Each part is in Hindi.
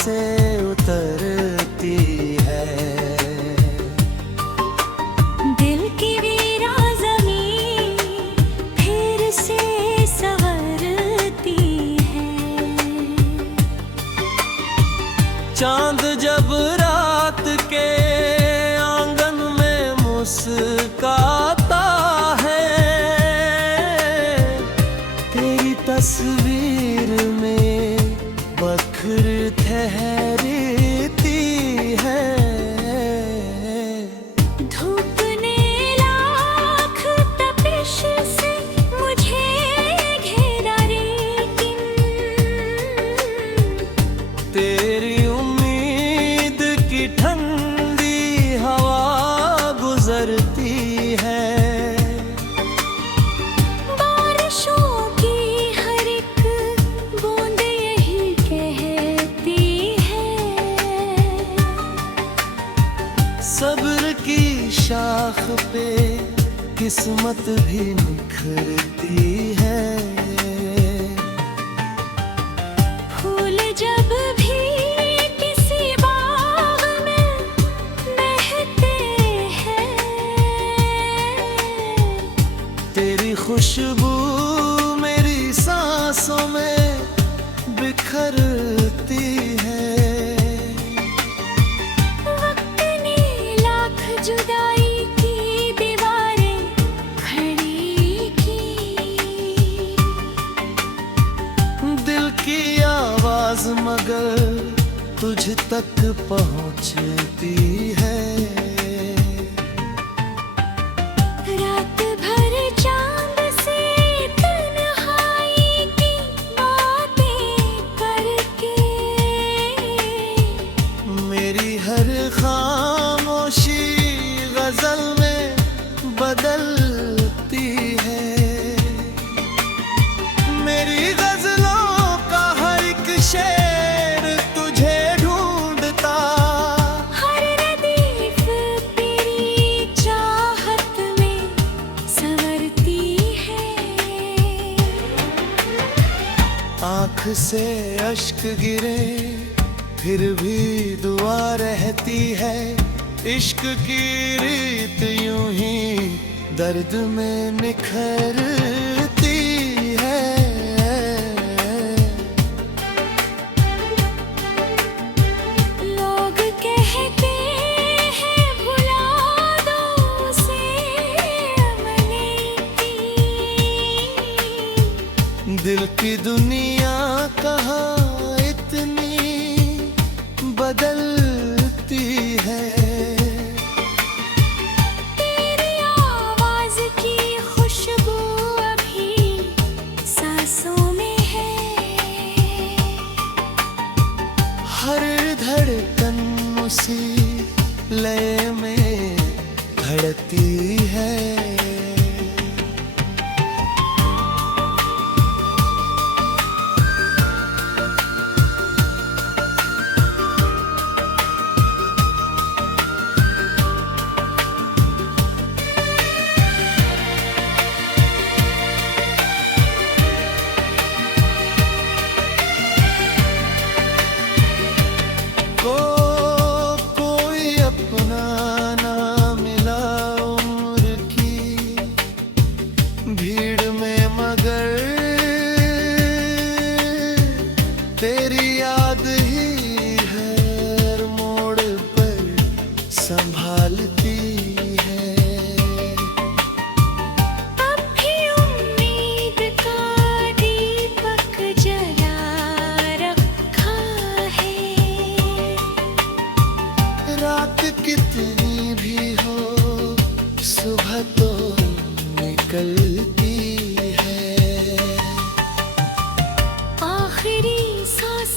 से उतरती है। दिल की वीरा ज़मीं फिर से संवरती है। चांद जब रात के आंगन में मुस्काता है, तेरी तस्वीर में बखर ठहरती है। धूप ने लाख तपिश से मुझे घेरा, लेकिन तेरी उम्मीद की ठंडी हवा गुजरती है। बारिशों की हर एक बूंद यही कहती है। सब्र की शाख पे किस्मत भी निखरती है। फूल जब भी किसी बाग में महकते हैं, तेरी खुशबू मेरी सांसों में बिखरती है। वक्त ने लाख जुदाई की दीवारें खड़ी की। दिल की आवाज मगर तुझ तक पहुंचती है। रात भर चांद से तन्हाई की बातें करके, मेरी हर खामोशी गजल में बदलती है। मेरी गजलों का हर एक शेर तुझे ढूंढता। हर रदीफ तेरी चाहत में संवरती है। आँख से अश्क गिरे फिर भी दुआ रहती है। इश्क की रीत यूं ही दर्द में निखरती है। लोग कहते हैं भुला दो उसे अमने की। दिल की दुनिया कहाँ इतनी बदलती है। तेरी आवाज की खुशबू अभी सांसों में है। हर धड़कन उसी लय में धड़कती है। कोई अपना ना मिला उम्र की भीड़ में, मगर तेरी याद ही हर मोड़ पर संभालती है। अब भी उम्मीद का दीपक जला रखा है। रात कितनी भी हो सुबह तो निकलती है। आखिरी सांस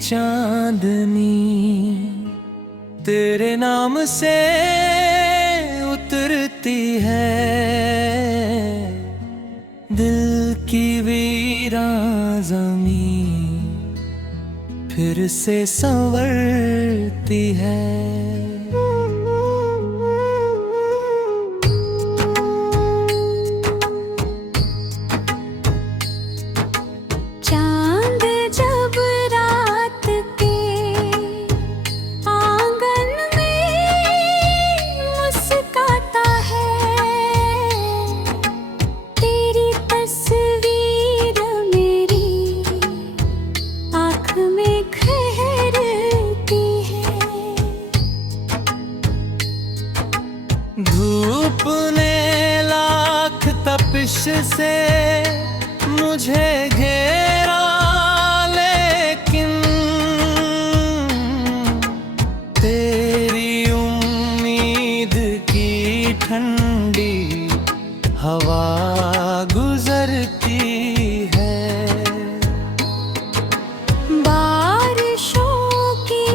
चांदनी तेरे नाम से उतरती है, दिल की वीरान ज़मीं फिर से संवरती है। चांद जब रात के आंगन में मुस्काता है, तेरी तस्वीर मेरी आँख में ठहरती है। धूप ने लाख तपिश से मुझे घेरा, लेकिन तेरी उम्मीद की ठंडी हवा गुजरती है। बारिशों की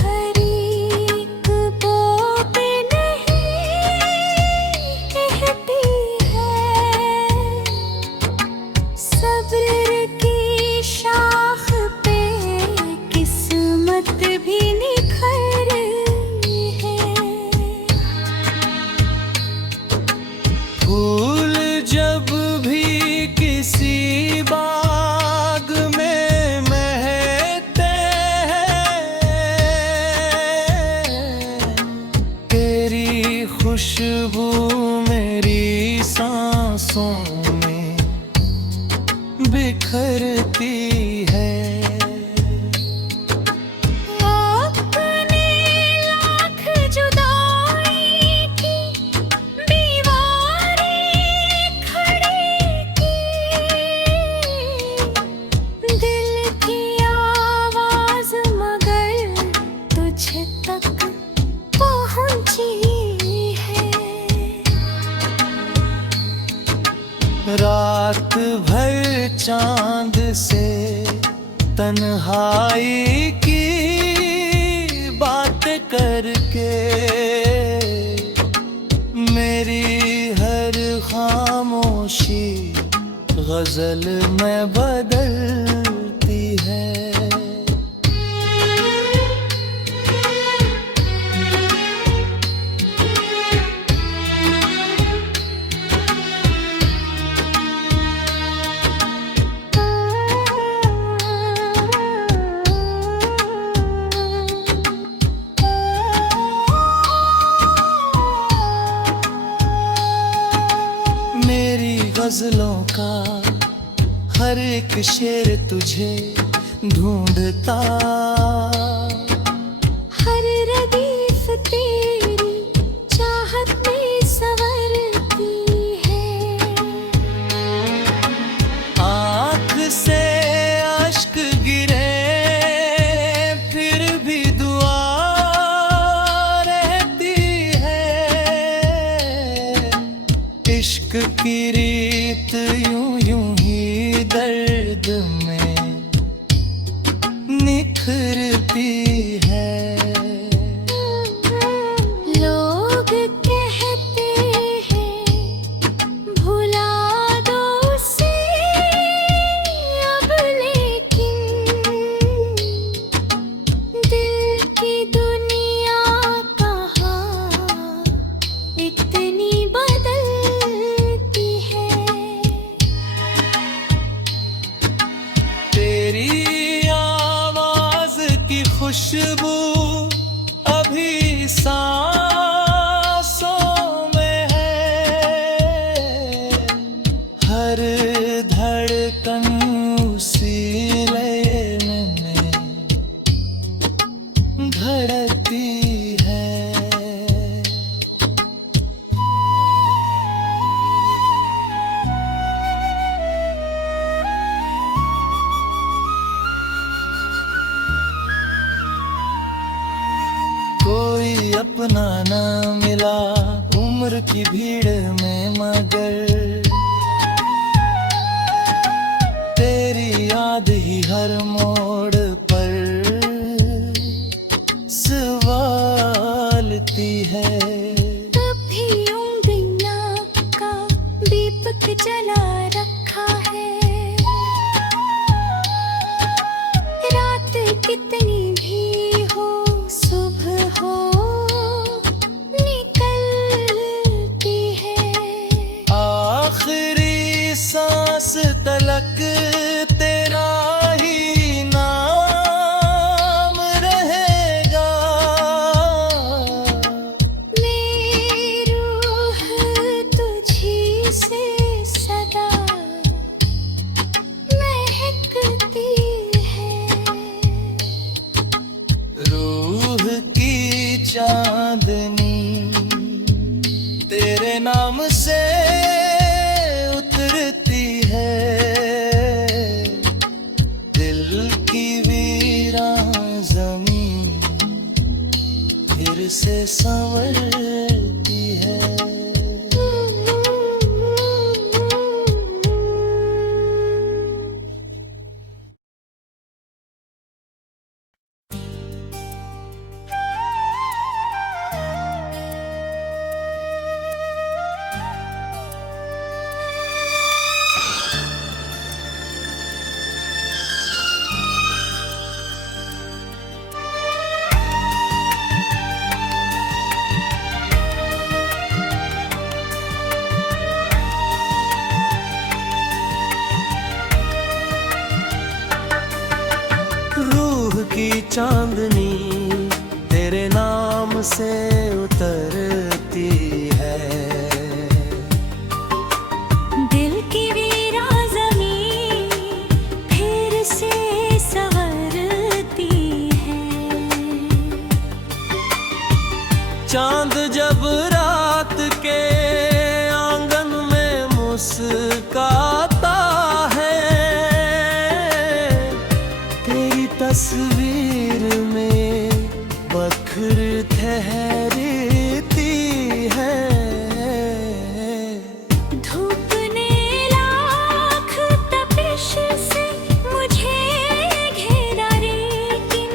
हर एक बूंद नहीं कहती है, सब्र की शाख पे किस्मत भी निखरती है। फूल जब भी किसी बाग में महकते हैं, तेरी खुशबू मेरी सांसों में बिखरती है। अपने लाख जुदाई की दीवारें खड़ी की, दिल की आवाज मगर तुझ तक पहुंची है। रात भर चांद से तन्हाई की बात करके मेरी हर खामोशी गजल में बदलती है। मेरी गजलों का हर एक शेर तुझे ढूंढता, हर रदीफ तेरी चाहत में संवरती है। आँख से अश्क गिरे फिर भी दुआ रहती है, इश्क की रीत यूं यूं ही दर्द में निखरती है। लोग कहते हैं भुला दो उसे अब, लेकिन दिल की दुनिया कहाँ इतनी बदलती है। तेरी आवाज की खुशबू अभी सांसों में है, हर धड़कन उसी लय में धड़कती है। कोई अपना ना मिला उम्र की भीड़ में, मगर तेरी याद ही हर मोड़ पर चांदनी तेरे नाम से उतरती है, दिल की वीरान जमीन फिर से संवरती है। की चांदनी तेरे नाम से उतरती है, दिल की वीरा ज़मीं फिर से संवरती है। चांद जब रात के आंगन में मुस्काता है, तेरी तस्वीर में बखर ठहरती है। धूप ने लाख तपिश से मुझे घेरा, लेकिन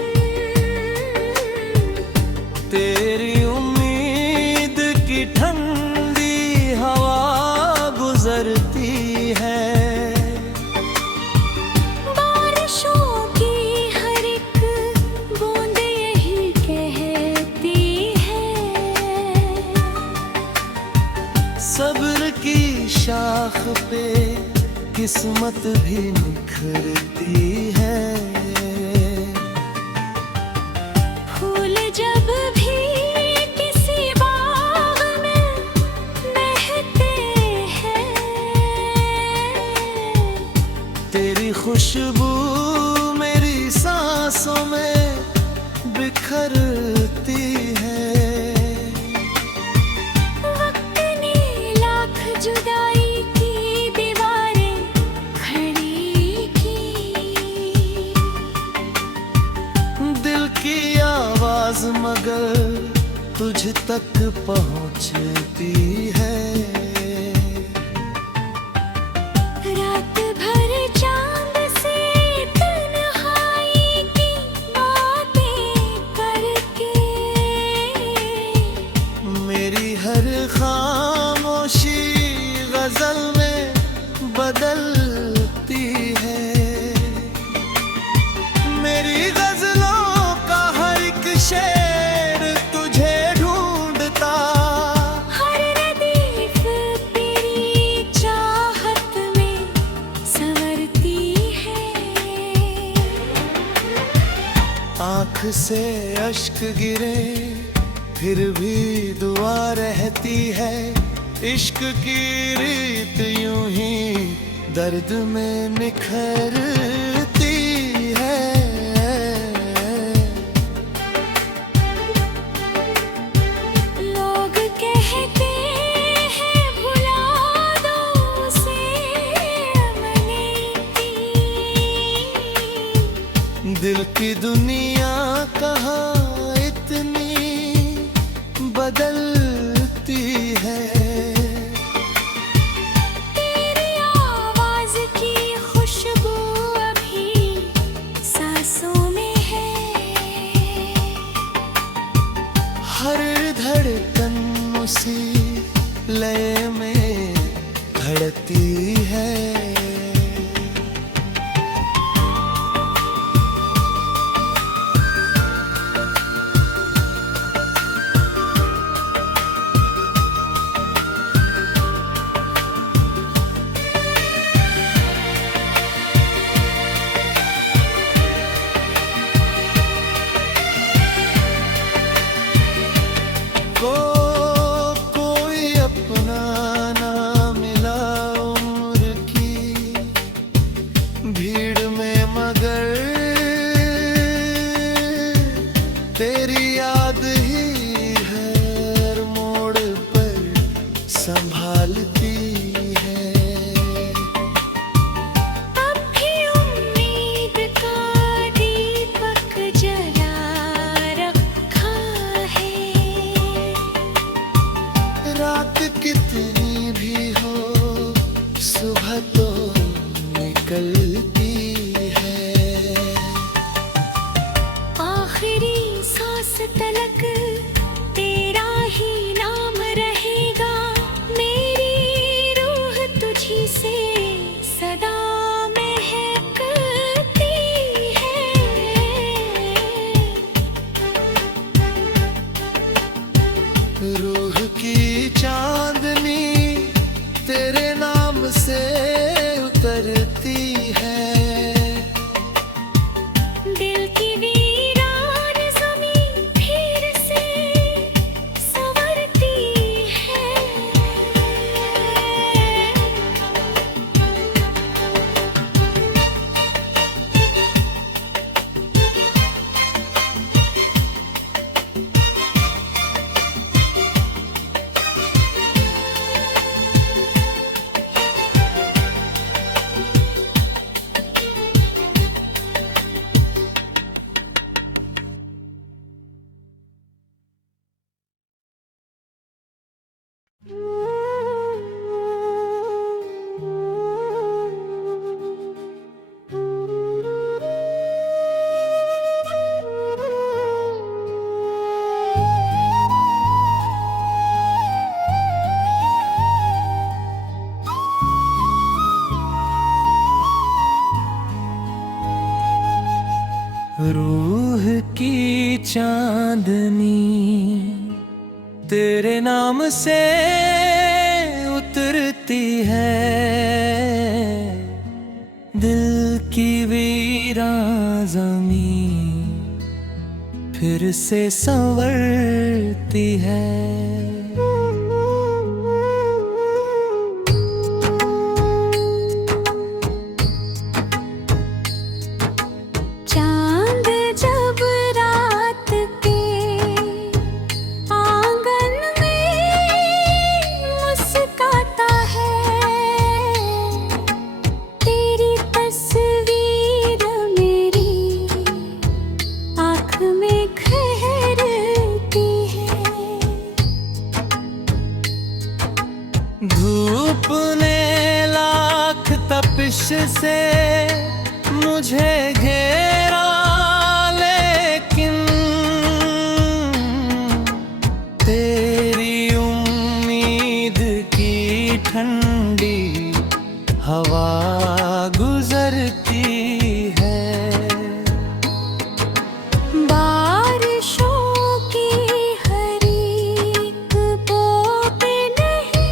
तेरी उम्मीद की ठंडी हवा गुजरती है। सब्र की शाख पे किस्मत भी निखरती है। फूल जब भी किसी बाग में महकते हैं, तेरी खुशबू मेरी सांसों में बिखरती है। जुदाई की दीवारें खड़ी की, दिल की आवाज मगर तुझ तक पहुंचती है। रात भर चांद से तन्हाई की बातें करके मेरी हर खामोशी गजल में बदलती है। मेरी गजलों का हर एक शेर तुझे ढूंढता, हर रदीफ तेरी चाहत में संवरती है। आँख से अश्क गिरे फिर भी दुआ रहती है। इश्क की रीत यूं ही दर्द में निखरती है। लोग कहते हैं भुला दो उसे अपने की, दिल की दुनिया कहाँ इतनी बदलती है। हर धड़कन उसी लय में धड़कती है। तलक तेरा ही नाम रहेगा। मेरी रूह तुझी से सदा महकती है। रूह की चांदनी तेरे नाम से उतरती है। दिल की वीरान ज़मीं फिर से संवरती है। रूह की चांदनी तेरे नाम से उतरती है। दिल की वीरान ज़मीं फिर से संवरती है। चांद जब रात के आंगन में मुस्काता है। तेरी तस्वीर मेरी आँख में ठहरती है। धूप ने लाख तपिश से मुझे घेरा, लेकिन तेरी उम्मीद की ठंडी हवा गुजरती है। बारिशों की हर एक बूंद नहीं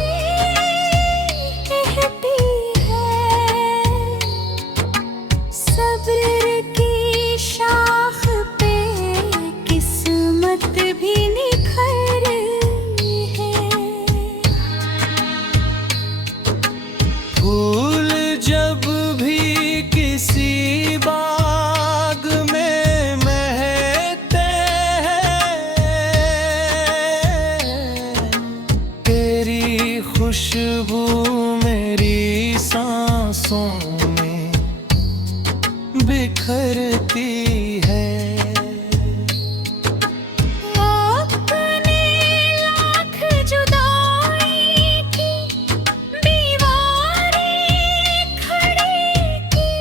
कहती है। सब्र की शाख पे किस्मत भी निखरती है। फूल जब भी किसी बाग में महकते हैं, तेरी खुशबू मेरी सांसों में बिखरती है। अपने लाख जुदाई की दीवारें खड़ी की।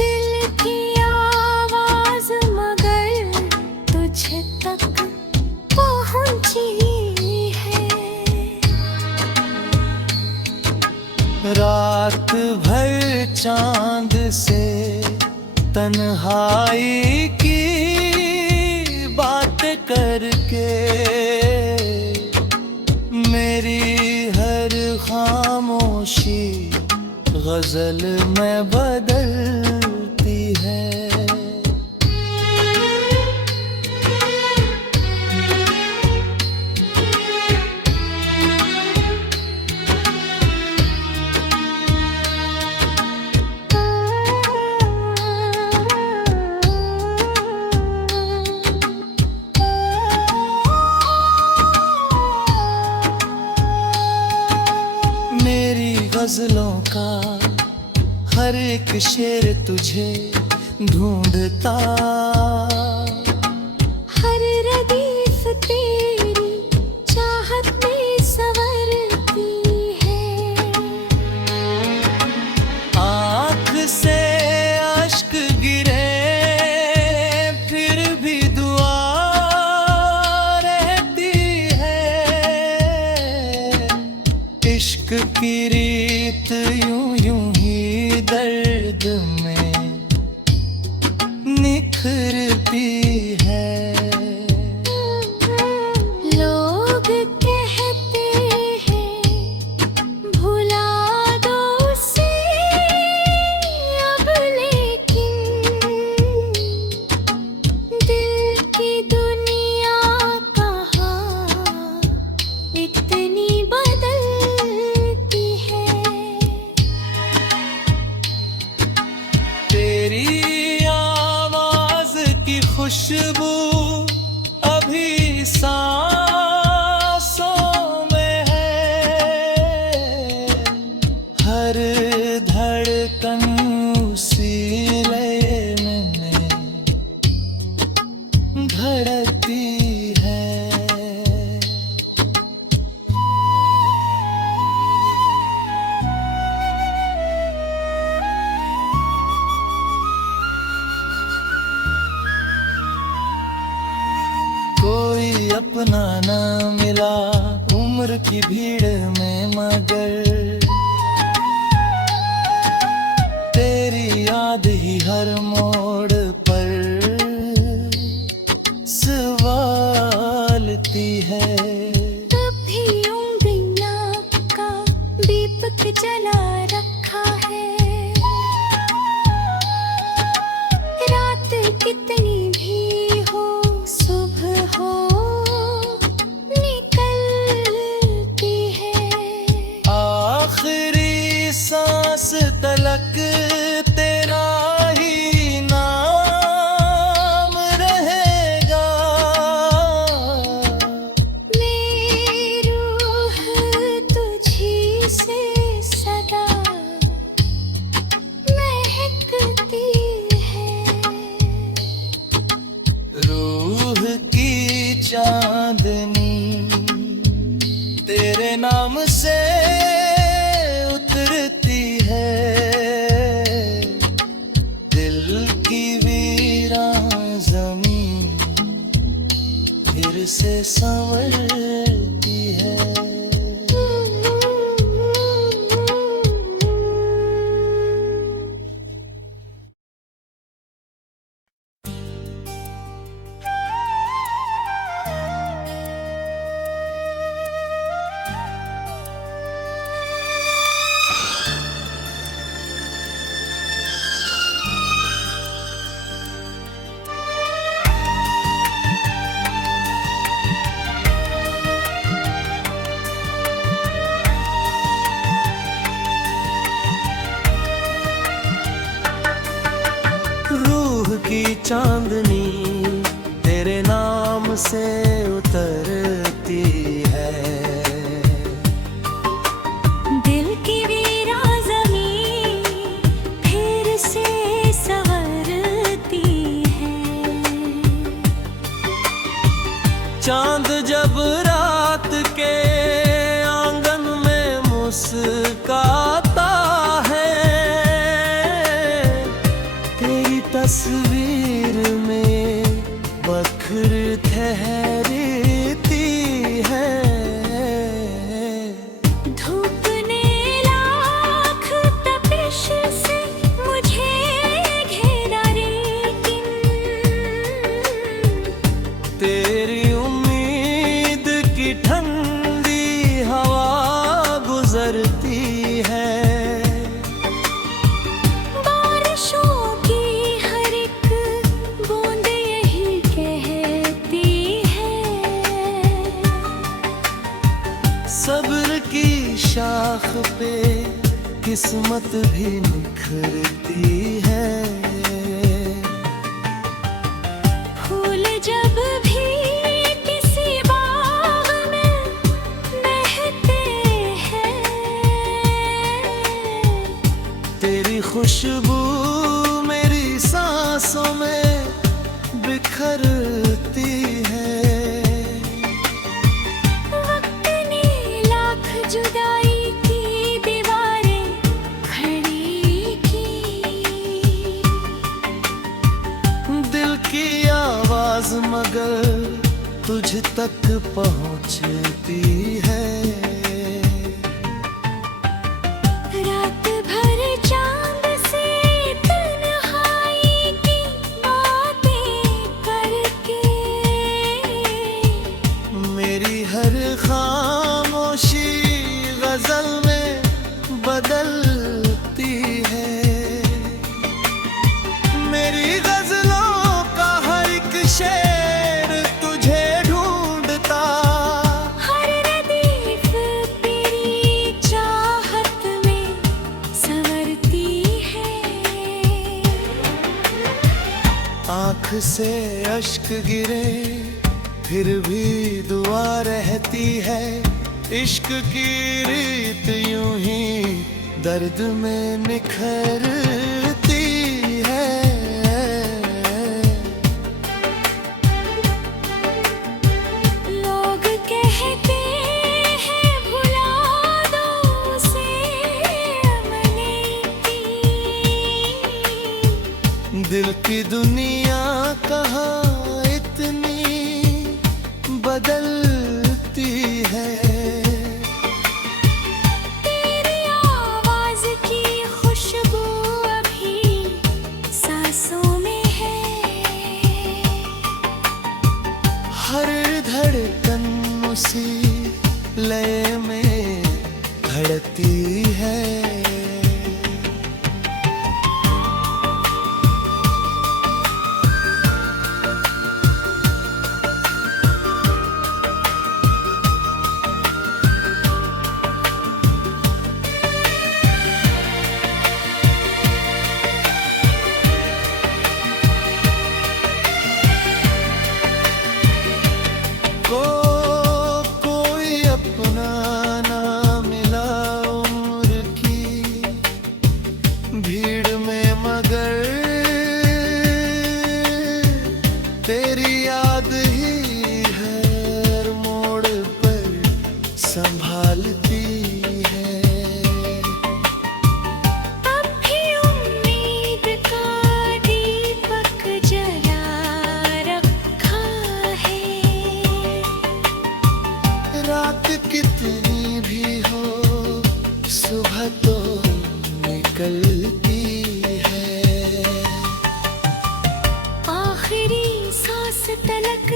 दिल की आवाज़ मगर तुझ तक पहुंची है। रात भर चांद से तन्हाई की बात करके मेरी हर खामोशी गजल में बदलती है। मेरी गजलों का हर एक शेर तुझे ढूंढता। हर रदीफ तेरी चाहत में संवरती है। आँख से अश्क गिरे फिर की रीत यूं यूं ही दर्द में निखरती है। लोग कहते हैं भुला दो उसे अब, लेकिन दिल की दुनिया कहाँ इतनी बदलती है। तेरी आवाज की खुशबू अभी सांसों में है, हर धड़कन उसी लय में धड़कती है। कोई अपना ना मिला उम्र की भीड़ में, मगर तेरी याद ही हर मोड़ पर सवालती है। कभी उंगलियां का दीपक जला रखा है, रात कितनी भी हो सुबह हो निकलती है। आखिरी सांस तलक तेरा ही नाम रहेगा। मेरी रूह तुझी से सदा महकती है। रूह की चांदनी तेरे नाम से उतरती है, दिल की वीरान ज़मीं फिर से संवरती है। रूह की चांदनी तेरे नाम से उतरती है, दिल की वीरान ज़मीं फिर से संवरती है। चांद जब रात के आंगन में मुस्काता है, तेरी तस्वीर में बखर ठहरती है। धूप ने लाख तपिश से मुझे घेरा, लेकिन तेरी उम्मीद की ठंडी हवा गुजरती है। बारिशों की हर एक बूंद यही कहती है। सब्र की शाख पे किस्मत भी निखरती है। फूल जब भी किसी बाग में महकते हैं, तेरी खुशबू मेरी सांसों में बिखरती है। वक्त ने लाख जुदाई की दीवारें खड़ी की, दिल की आवाज मगर तुझ तक पहुंचती है। आँख से अश्क गिरे फिर भी दुआ रहती है। इश्क की रीत यूं ही दर्द में निखरती है। लोग कहते हैं भुला दो उसे अपने की, दिल की दुनिया कहाँ इतनी बदलती है। तेरी आवाज की खुशबू अभी सांसों में है। हर धड़कन उसी लय में धड़कती है। कोई अपना ना मिला उम्र की भीड़ में, मगर तेरी याद ही हर मोड़ पर संभालती है। अब भी उम्मीद का दीपक जला रखा है। रात कितनी भी हो सुबह तो निकलती है। आखिरी सांस तलक